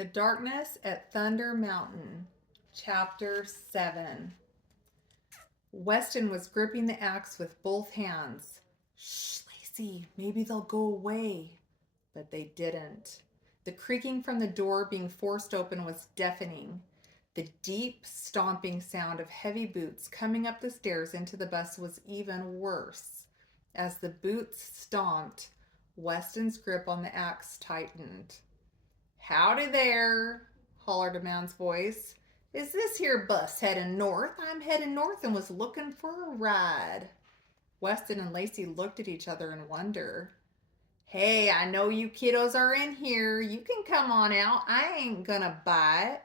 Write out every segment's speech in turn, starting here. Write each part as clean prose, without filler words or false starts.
The Darkness at Thunder Mountain, Chapter 7. Weston was gripping the axe with both hands. Shh, Lacie, maybe they'll go away. But they didn't. The creaking from the door being forced open was deafening. The deep, stomping sound of heavy boots coming up the stairs into the bus was even worse. As the boots stomped, Weston's grip on the axe tightened. Howdy there, hollered a man's voice. Is this here bus heading north? I'm heading north and was looking for a ride. Weston and Lacie looked at each other in wonder. Hey, I know you kiddos are in here. You can come on out. I ain't gonna bite.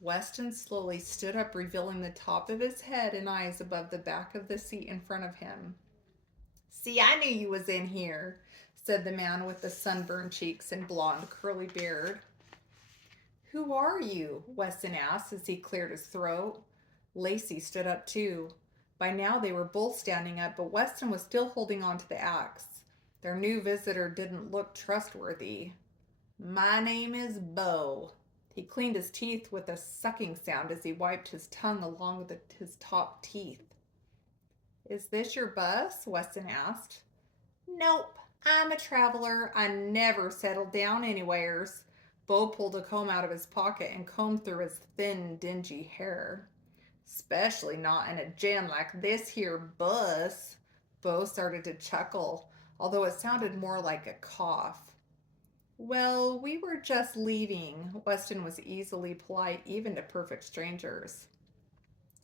Weston slowly stood up, revealing the top of his head and eyes above the back of the seat in front of him. See, I knew you was in here, said the man with the sunburned cheeks and blonde curly beard. Who are you? Weston asked as he cleared his throat. Lacie stood up too. By now they were both standing up, but Weston was still holding on to the axe. Their new visitor didn't look trustworthy. My name is Beau. He cleaned his teeth with a sucking sound as he wiped his tongue along with his top teeth. Is this your bus? Weston asked. Nope, I'm a traveler. I never settled down anywheres. Beau pulled a comb out of his pocket and combed through his thin, dingy hair. Especially not in a jam like this here bus. Beau started to chuckle, although it sounded more like a cough. Well, we were just leaving. Weston was easily polite, even to perfect strangers.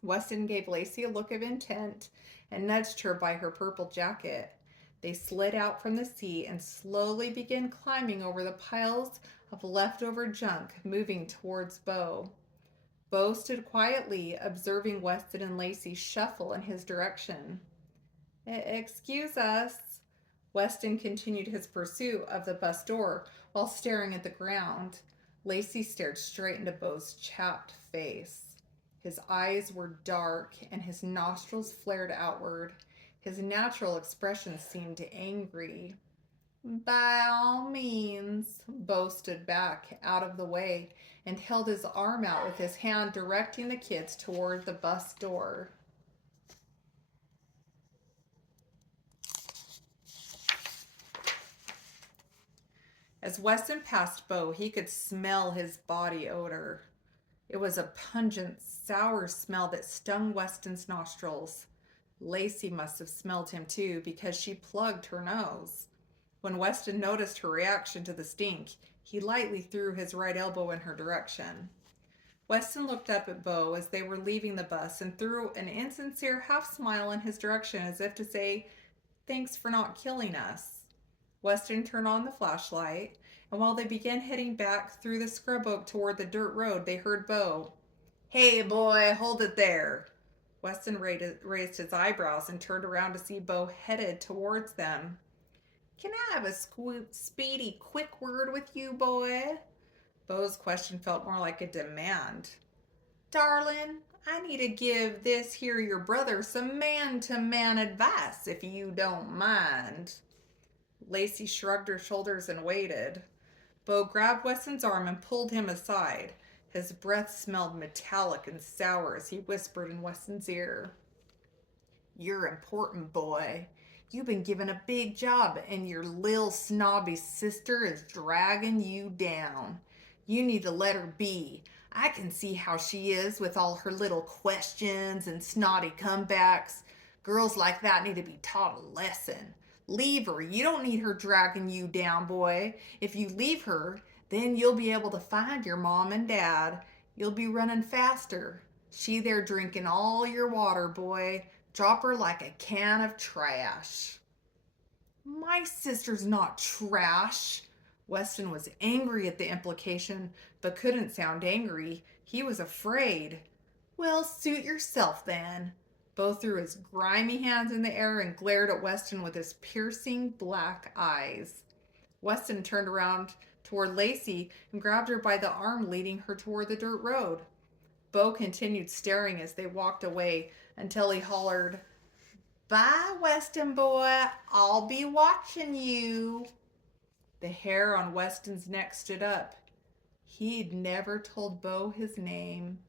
Weston gave Lacie a look of intent and nudged her by her purple jacket. They slid out from the seat and slowly began climbing over the piles of leftover junk, moving towards Beau. Beau stood quietly, observing Weston and Lacie shuffle in his direction. Excuse us. Weston continued his pursuit of the bus door while staring at the ground. Lacie stared straight into Beau's chapped face. His eyes were dark and his nostrils flared outward. His natural expression seemed angry. By all means. Beau stood back out of the way and held his arm out with his hand directing the kids toward the bus door. As Weston passed Beau, he could smell his body odor. It was a pungent, sour smell that stung Weston's nostrils. Lacie must have smelled him too because she plugged her nose. When Weston noticed her reaction to the stink, he lightly threw his right elbow in her direction. Weston looked up at Beau as they were leaving the bus and threw an insincere half smile in his direction as if to say, Thanks for not killing us. Weston turned on the flashlight, and while they began heading back through the scrub oak toward the dirt road, they heard Beau. Hey, boy, hold it there. Weston raised his eyebrows and turned around to see Beau headed towards them. Can I have a speedy, quick word with you, boy? Beau's question felt more like a demand. Darling, I need to give this here your brother some man-to-man advice, if you don't mind. Lacie shrugged her shoulders and waited. Beau grabbed Weston's arm and pulled him aside. His breath smelled metallic and sour as he whispered in Weston's ear. You're important, boy. You've been given a big job and your lil snobby sister is dragging you down. You need to let her be. I can see how she is with all her little questions and snotty comebacks. Girls like that need to be taught a lesson. Leave her. You don't need her dragging you down, boy. If you leave her, then you'll be able to find your mom and dad. You'll be running faster. She there drinking all your water, boy. Drop her like a can of trash. My sister's not trash. Weston was angry at the implication, but couldn't sound angry. He was afraid. Well, suit yourself then. Beau threw his grimy hands in the air and glared at Weston with his piercing black eyes. Weston turned around toward Lacie and grabbed her by the arm, leading her toward the dirt road. Beau continued staring as they walked away until he hollered, Bye, Weston boy. I'll be watching you. The hair on Weston's neck stood up. He'd never told Beau his name.